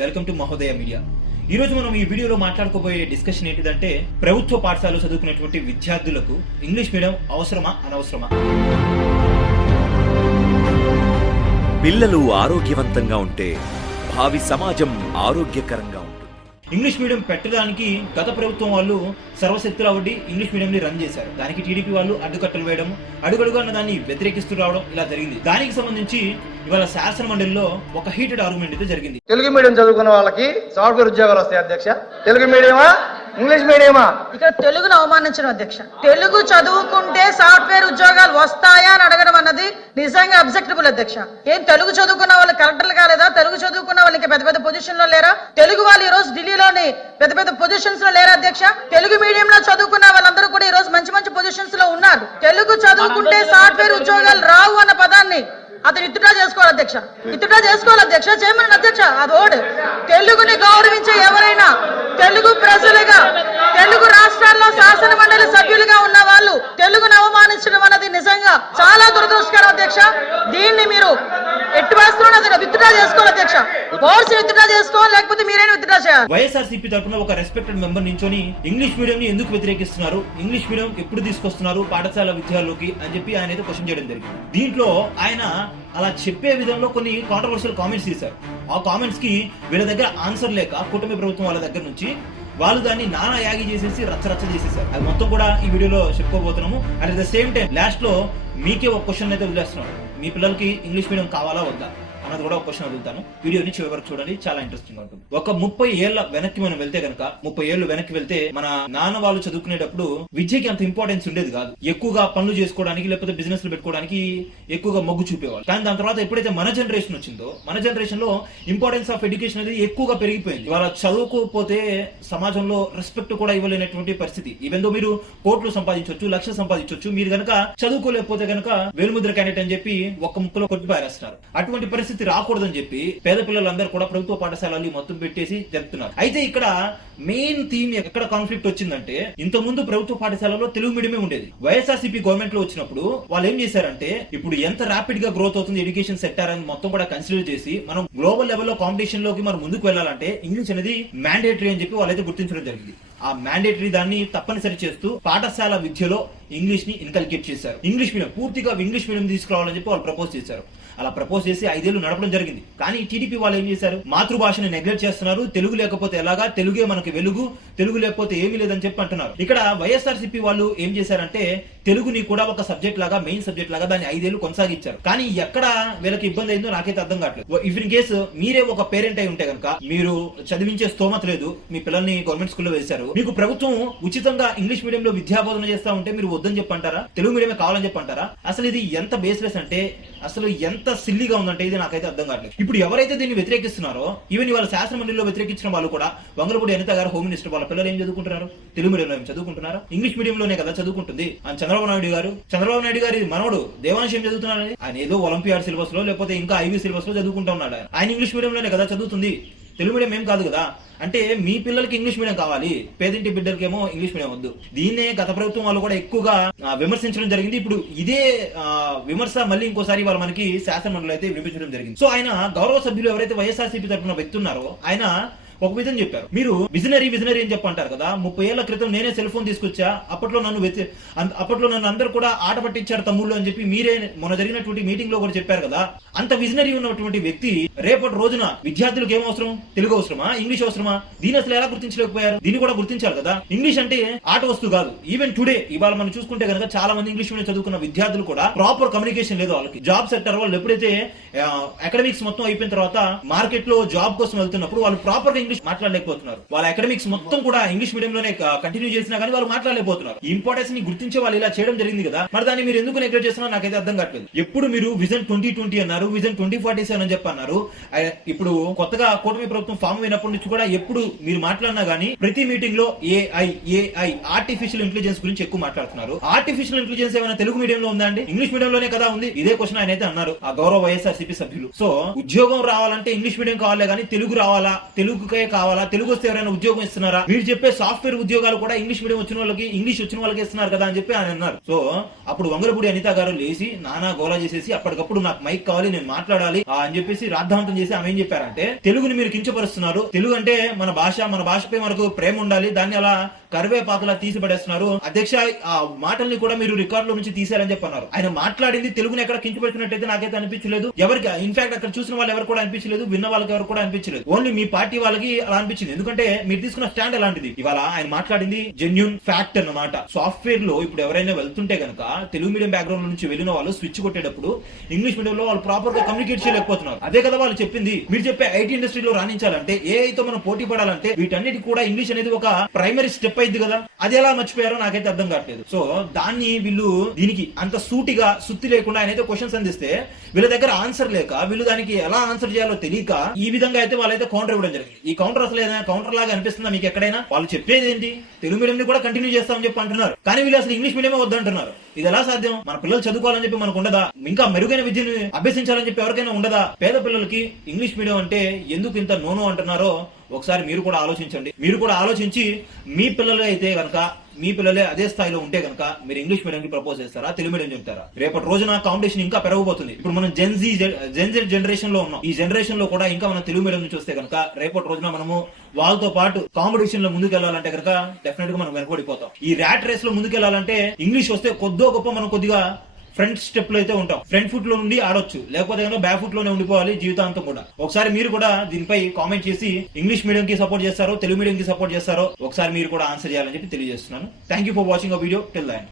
Welcome to మహోదయ media. ఈ రోజు మనం ఈ వీడియోలో మాట్లాడుకోబోయే డిస్కషన్ ఏంటిదంటే, ప్రభుత్వ పాఠశాలలో చదువుకునేటువంటి విద్యార్థులకు ఇంగ్లీష్ మీడియం అవసరమా అనవసరమా? పిల్లలు ఆరోగ్యవంతంగా ఉంటే భావి సమాజం ఆరోగ్యకరంగా ఉంటుంది. ఇంగ్లీష్ మీడియం పెట్టడానికి గత ప్రభుత్వం వాళ్ళు సర్వశక్తుల వడ్డీ ఇంగ్లీష్ మీడియం ని రన్ చేశారు. దానికి టీడీపీ వాళ్ళు అడ్డుకట్టలు వేయడం, అడుగడుగున దాన్ని వ్యతిరేకిస్తూ రావడం ఇలా జరిగింది. దానికి సంబంధించి ఇవాళ శాసన మండలిలో ఒక హీటెడ్ ఆర్గ్యుమెంట్ అయితే జరిగింది. తెలుగు మీడియం చదువుకున్న వాళ్ళకి సాఫ్ట్వేర్ ఉద్యోగాలు వస్తాయి అధ్యక్ష. తెలుగు మీడియమా ఇంగ్లీష్ మీడియమా? ఇక్కడ తెలుగును అవమానించడం అధ్యక్ష. తెలుగు చదువుకుంటే సాఫ్ట్వేర్ ఉద్యోగాలు వస్తాయా అని అడగడం అన్నది నిజంగా అబ్జెక్టబుల్ అధ్యక్ష. ఏం తెలుగు చదువుకున్న వాళ్ళు కలెక్టర్లు కాలేదా? తెలుగు చదువుకున్న వాళ్ళకి పెద్ద పెద్ద పొజిషన్ లో లేరా? తెలుగు వాళ్ళు ఈ రోజు ఢిల్లీలోని పెద్ద పెద్ద పొజిషన్స్ లో లేరా అధ్యక్ష? తెలుగు మీడియం లో చదువుకున్న వాళ్ళందరూ కూడా ఈ రోజు మంచి మంచి పొజిషన్స్ లో ఉన్నారు. తెలుగు చదువుకుంటే సాఫ్ట్వేర్ ఉద్యోగాలు రావు అన్న పదాన్ని అతను విత్డ్రా చేసుకోవాలి అధ్యక్ష. విత్డ్రా చేసుకోవాలి అధ్యక్ష. చేయమని అధ్యక్ష. అది ఓడు. తెలుగుని గౌరవించే ఎవరైనా తెలుగు ప్రజలుగా, తెలుగు రాష్ట్రాల్లో శాసన మండలి సభ్యులుగా ఉన్న వాళ్ళు తెలుగును అవమానించడం అన్నది నిజంగా చాలా దురదృష్టకరం అధ్యక్ష. దీన్ని మీరు ఎట్టి వేస్తున్నది విత్డ్రా చేసుకోవాలి అధ్యక్ష. ఫోర్స్ విత్డ్రా చేసుకోవాలి, లేకపోతే మీరైనా విత్డ్రా చేయాలి. వైఎస్ఆర్సీపీ తరఫున ఒక రెస్పెక్టెడ్ మెంబర్ నించొని ఇంగ్లీష్ మీడియం ని ఎందుకు వ్యతిరేకిస్తున్నారు, ఇంగ్లీష్ మీడియం ఎప్పుడు తీసుకొస్తున్నారు పాఠశాల విద్యార్థులకి అని చెప్పి ఆయన అయితే క్వశ్చన్ చేయడం జరిగింది. దీంట్లో ఆయన అలా చెప్పే విధంలో కొన్ని కాంట్రవర్షియల్ కామెంట్స్ చేశారు. ఆ కామెంట్స్ కి వీళ్ళ దగ్గర ఆన్సర్ లేక కూటమి ప్రభుత్వం వాళ్ళ దగ్గర నుంచి వాళ్ళు దాన్ని నానా యాగి చేసేసి రచ్చ చేసేసారు. అది మొత్తం కూడా ఈ వీడియోలో చెప్పుకోబోతున్నాము. And at the same time last లో మీకే ఒక క్వశ్చన్ అయితే వదిలేస్తున్నాను. మీ పిల్లలకి ఇంగ్లీష్ మీడియం కావాలా వద్దా అన్నది కూడా ఒక క్వశ్చన్ వదులుతాను. వీడియోని చివరి వరకు చూడండి, చాలా ఇంట్రెస్టింగ్ ఉంటుంది. ఒక 30 ఏళ్ల వెనక్కి మనం వెళ్తే కనుక, 30 ఏళ్ళు వెనక్కి వెళ్తే మన నాన్న వాళ్ళు చదువుకునేటప్పుడు విద్యకి అంత ఇంపార్టెన్స్ ఉండేది కాదు. ఎక్కువగా పనులు చేసుకోవడానికి లేకపోతే బిజినెస్ లు పెట్టుకోవడానికి ఎక్కువగా మొగ్గు చూపేవాళ్ళు. కానీ దాని తర్వాత ఎప్పుడైతే మన జనరేషన్ వచ్చిందో, మన జనరేషన్ లో ఇంపార్టెన్స్ ఆఫ్ ఎడ్యుకేషన్ అనేది ఎక్కువగా పెరిగిపోయింది. వాళ్ళ చదువుకోకపోతే సమాజంలో రెస్పెక్ట్ కూడా ఇవ్వలేనటువంటి పరిస్థితి. ఈవెన్ దో మీరు కోట్లు సంపాదించవచ్చు, లక్షలు సంపాదించవచ్చు, మీరు కనుక చదువుకోలేకపోతే కనుక వేలుముద్ర క్యాండిడేట్ అని చెప్పి ఒక్క ముక్కలో కొట్టిపారేస్తున్నారు. అటువంటి పరిస్థితి రాకూడదని చెప్పి పేద పిల్లలందరూ కూడా ప్రభుత్వ పాఠశాలలు మొత్తం పెట్టేసి జరుపుతున్నారు. అయితే ఇక్కడ మెయిన్ థీమ్ ఎక్కడ కాన్ఫ్లిక్ట్ వచ్చిందంటే, ఇంత ముందు ప్రభుత్వ పాఠశాలలో తెలుగు మీడియమే ఉండేది. వైఎస్ఆర్సీపీ గవర్నమెంట్ లో వచ్చినప్పుడు వాళ్ళు ఏం చేశారంటే, ఇప్పుడు ఎంత ర్యాపిడ్ గా గ్రోత్ అవుతుంది ఎడ్యుకేషన్ సెక్టర్ అని మొత్తం కూడా కన్సిడర్ చేసి మనం గ్లోబల్ లెవెల్లో కాంపిటీషన్ లోకి మనం ముందుకు వెళ్ళాలంటే ఇంగ్లీష్ అనేది మ్యాండేటరీ అని చెప్పి వాళ్ళైతే గుర్తించడం జరిగింది. ఆ మ్యాండేటరీ దాన్ని తప్పనిసరి చేస్తూ పాఠశాల విద్యలో ఇంగ్లీష్ ని ఇన్కల్కేట్ చేశారు. ఇంగ్లీష్ మీడియం పూర్తిగా ఇంగ్లీష్ మీడియం తీసుకురావాలని చెప్పి వాళ్ళు ప్రపోజ్ చేశారు. అలా ప్రపోజ్ చేసి 5 ఏళ్లు నడపడం జరిగింది. కానీ టీడీపీ వాళ్ళు ఏం చేశారు, మాతృభాషని నెగ్లెక్ట్ చేస్తున్నారు. తెలుగు లేకపోతే ఎలాగా, తెలుగే మనకి వెలుగు, తెలుగు లేకపోతే ఏమీ లేదని చెప్పి అంటున్నారు. ఇక్కడ వైఎస్ఆర్సీపీ వాళ్ళు ఏం చేశారంటే, తెలుగుని కూడా ఒక సబ్జెక్ట్ లాగా, మెయిన్ సబ్జెక్ట్ లాగా దాన్ని 5 ఏళ్లు కొనసాగించారు. కానీ ఎక్కడ వీళ్ళకి ఇబ్బంది అయిందో నాకైతే అర్థం కావట్లేదు. ఇఫ్ ఇన్ కేసు మీరే ఒక పేరెంట్ అయి ఉంటే కనుక, మీరు చదివించే స్తోమత లేదు, మీ పిల్లల్ని గవర్నమెంట్ స్కూల్లో వేశారు, మీకు ప్రభుత్వం ఉచితంగా ఇంగ్లీష్ మీడియం లో విద్యా బోధన చేస్తా ఉంటే మీరు వద్దని చెప్పంటారా? తెలుగు మీడియమే కావాలని చెప్పంటారా? అసలు ఇది ఎంత బేస్లెస్ అంటే, అసలు ఎంత సిల్లీగా ఉందంటే ఇది నాకైతే అర్థం కావట్లేదు. ఇప్పుడు ఎవరైతే దీన్ని వ్యతిరేకిస్తున్నారో, ఈవెన్ వాళ్ళ శాసన మండలిలో వ్యతిరేకించిన వాళ్ళు కూడా, వంగలపూడి అనిత గారు హోమ్ మినిస్టర్, వాళ్ళ పిల్లలు ఏం చదువుకుంటున్నారు? తెలుగు మీడియంలో ఏం చదువుకుంటున్నారు? ఇంగ్లీష్ మీడియంలోనే కదా చదువుకుంటుంది. చంద్రబాబు నాయుడు గారి మనవడు దేవాంశ్ ఏం చదువుతున్నాడు? ఆయన ఏదో ఒలింపియాడ్ సిలబస్ లో లేకపోతే ఇంకా ఐవీ సిలబస్ లో చదువుకుంటా ఉన్నాడు. ఆయన ఇంగ్లీష్ మీడియంలోనే కదా చదువుతుంది, తెలుగు మీడియం ఏం కాదు కదా. అంటే మీ పిల్లలకి ఇంగ్లీష్ మీడియం కావాలి, పేదింటి బిడ్డలకేమో ఇంగ్లీష్ మీడియం వద్దు. దీన్నే గత ప్రభుత్వం వాళ్ళు కూడా ఎక్కువగా విమర్శించడం జరిగింది. ఇప్పుడు ఇదే విమర్శ మళ్ళీ ఇంకోసారి వాళ్ళు మనకి శాసన మండలి అయితే వినిపించడం జరిగింది. సో ఆయన గౌరవ సభ్యులు ఎవరైతే వైఎస్ఆర్సీపీ తరఫున వ్యక్తి ఉన్నారో, ఆయన ఒక విధం చెప్పారు. మీరు విజనరీ అని చెప్పి అంటారు కదా. 30 ఏళ్ల క్రితం నేనే సెల్ ఫోన్ తీసుకొచ్చా, అప్పట్లో నన్ను అందరూ కూడా ఆట పట్టించారు తమ్ముళ్ళు అని చెప్పి మీరే మొన్న జరిగినటువంటి మీటింగ్ లో కూడా చెప్పారు కదా. అంత విజనరీ ఉన్నటువంటి వ్యక్తి రేపటి రోజున విద్యార్థులకు ఏం అవసరం? తెలుగు అవసరమా, ఇంగ్లీష్ అవసరమా? దీని అసలు ఎలా గుర్తించలేకపోయారు? దీన్ని కూడా గుర్తించాలి కదా. ఇంగ్లీష్ అంటే ఆట వస్తువు కాదు. ఈవెన్ టుడే ఇవాళ మనం చూసుకుంటే కనుక చాలా మంది ఇంగ్లీష్ మీడియం చదువుకున్న విద్యార్థులు కూడా ప్రాపర్ కమ్యూనికేషన్ లేదు వాళ్ళకి. జాబ్ సెక్టర్ వాళ్ళు ఎప్పుడైతే అకాడమిక్స్ మొత్తం అయిపోయిన తర్వాత మార్కెట్ లో జాబ్ కోసం వెళ్తున్నప్పుడు వాళ్ళు ప్రాపర్ గా ఇంగ్లీష్ మాట్లాడలేకపోతున్నారు. వాళ్ళ అకాడమిక్స్ మొత్తం కూడా ఇంగ్లీష్ మీడియం లోనే కంటిన్యూ చేసినా కానీ వాళ్ళు మాట్లాడలేకపోతున్నారు. ఇంపార్టెన్స్ ని గుర్తించే వాళ్ళు ఇలా చేయడం జరిగింది కదా. మరి దాన్ని మీరు ఎందుకు నెగ్లెక్ట్ చేస్తున్నారు నాకైతే అర్థం కావట్లేదు. ఎప్పుడు మీరు విజన్ 2020 అన్నారు, విజన్ 2047 అని చెప్పన్నారు. ఇప్పుడు కొత్తగా కూటమి ప్రభుత్వం ఫామ్ అయినప్పటి నుంచి కూడా ఎప్పుడు మీరు మాట్లాడినా గానీ ప్రతి మీటింగ్ లో ఏఐ ఆర్టిఫిషియల్ ఇంటెలిజెన్స్ గురించి ఎక్కువ మాట్లాడుతున్నారు. ఆర్టిఫిషియల్ ఇంటెలిజెన్స్ ఏమైనా తెలుగు మీడియం లో ఉందా అండి? ఇంగ్లీష్ మీడియం లోనే కదా ఉంది. ఇదే క్వశ్చన్ ఆయన అయితే అన్నారు ఆ గౌరవ వైఎస్ఆర్సీపీ సభ్యులు. సో ఉద్యోగం రావాలంటే ఇంగ్లీష్ మీడియం కావాలే గానీ తెలుగు రావాలా, తెలుగుకే తెలుగే కావాలా, తెలుగు వస్తే ఎవరైనా ఉద్యోగం ఇస్తున్నారా, మీరు చెప్పే సాఫ్ట్వేర్ ఉద్యోగాలు కూడా ఇంగ్లీష్ మీడియం వచ్చిన వాళ్ళకి, ఇంగ్లీష్ వచ్చిన వాళ్ళకి ఇస్తున్నారు కదా అని చెప్పి ఆయన అన్నారు. సో అప్పుడు వంగలపూడి అనిత గారు లేచి నానా గోలా చేసేసి అప్పటికప్పుడు నాకు మైక్ కావాలి, నేను మాట్లాడాలి అని చెప్పేసి రాద్ధాంతం చేసి ఆమె ఏం చెప్పారంటే, తెలుగుని మీరు కించపరుస్తున్నారు, తెలుగు అంటే మన భాషపై మనకు ప్రేమ ఉండాలి, దాన్ని అలా కరివేపాకులా తీసి పడేస్తున్నారు అధ్యక్ష, ఆ మాటల్ని కూడా మీరు రికార్డులో నుంచి తీశారని చెప్పి అన్నారు. ఆయన మాట్లాడింది తెలుగుని ఎక్కడ కించపడుతున్నట్టయితే నాకైతే అనిపించలేదు, ఎవరికి ఇన్ఫాక్ట్ అక్కడ చూసిన వాళ్ళు ఎవరు కూడా అనిపించలేదు, విన్న వాళ్ళకి ఎవరు కూడా అనిపించలేదు, ఓన్లీ మీ పార్టీ వాళ్ళకి అలా అనిపించింది. ఎందుకంటే మీరు తీసుకున్న స్టాండ్ అలాంటిది. ఇవాళ ఆయన మాట్లాడింది జెన్యూన్ ఫ్యాక్ట్ అన్నమాట. సాఫ్ట్వేర్ లో ఇప్పుడు ఎవరైనా వెళ్తుంటే గనక తెలుగు మీడియం బ్యాక్గ్రౌండ్ నుంచి వెళ్ళిన వాళ్ళు స్విచ్ కొట్టేటప్పుడు ఇంగ్లీష్ మీడియం లో వాళ్ళు ప్రాపర్ గా కమ్యూనికేట్ చేయలేకపోతున్నారు. అదే కదా వాళ్ళు చెప్పింది. మీరు చెప్పే ఐటీ ఇండస్ట్రీలో రాణించాలంటే, ఏఐతో మనం పోటీ పడాలంటే వీటన్నిటి కూడా ఇంగ్లీష్ అనేది ఒక ప్రైమరీ స్టెప్ అయింది కదా, అది ఎలా మర్చిపోయారో నాకైతే అర్థం కావట్లేదు. సో దాన్ని వీళ్ళు దీనికి అంత సూటిగా సుత్తి లేకుండా ఆయన అయితే క్వశ్చన్స్ అందిస్తే వీళ్ళ దగ్గర ఆన్సర్ లేక వీళ్ళు దానికి ఎలా ఆన్సర్ చేయాలో తెలియక ఈ విధంగా అయితే వాళ్ళైతే కౌంటర్ ఇవ్వడం జరిగింది. ఈ కౌంటర్ అసలు ఏదైనా కౌంటర్ లాగా అనిపిస్తుందా మీకు ఎక్కడైనా? వాళ్ళు చెప్పేది ఏంటి, తెలుగు మీడియం ని కూడా కంటిన్యూ చేస్తామని చెప్పి అంటున్నారు, కానీ వీళ్ళు అసలు ఇంగ్లీష్ మీడియమే వద్దంటున్నారు. ఇది ఎలా సాధ్యం? మన పిల్లలు చదువుకోవాలని చెప్పి మనకు ఉండదా? ఇంకా మెరుగైన విద్యను అభ్యసించాలని చెప్పి ఎవరికైనా ఉండదా? పేద పిల్లలకి ఇంగ్లీష్ మీడియం అంటే ఎందుకు ఇంత నోను అంటున్నారో ఒకసారి మీరు కూడా ఆలోచించండి. మీరు కూడా ఆలోచించి మీ పిల్లలు అయితే గనక, మీ పిల్లలే అదే స్థాయిలో ఉంటే గనక మీరు ఇంగ్లీష్ మీడియం కి ప్రపోజ్ చేస్తారా, తెలుగు మీడియం చెప్తారా? రేపటి రోజున కాంపిటీషన్ ఇంకా పెరగబోతుంది. ఇప్పుడు మనం జెన్జెడ్ జనరేషన్ లో ఉన్నాం. ఈ జనరేషన్ లో కూడా ఇంకా మనం తెలుగు మీడియం నుంచి వస్తే గనక రేపటి రోజున మనము వాళ్ళతో పాటు కాంపిటీషన్ లో ముందుకు వెళ్ళాలంటే కనుక డెఫినెట్ గా మనం వెనకబడిపోతాం. ఈ ర్యాట్ రేస్ లో ముందుకు వెళ్ళాలంటే ఇంగ్లీష్ వస్తే కొద్దో గొప్ప మనం కొద్దిగా ఫ్రంట్ స్టెప్ లో అయితే ఉంటాం. ఫ్రంట్ ఫుట్ లో నుండి ఆడొచ్చు, లేకపోతే కనుక బ్యాక్ ఫుట్ లోనే ఉండిపోవాలి జీవితాంతం కూడా. ఒకసారి మీరు కూడా దీనిపై కామెంట్ చేసి ఇంగ్లీష్ మీడియం కి సపోర్ట్ చేస్తారో, తెలుగు మీడియం కి సపోర్ట్ చేస్తారో ఒకసారి మీరు కూడా ఆన్సర్ చేయాలని చెప్పి తెలియజేస్తున్నాను. Thank you for watching a video till then.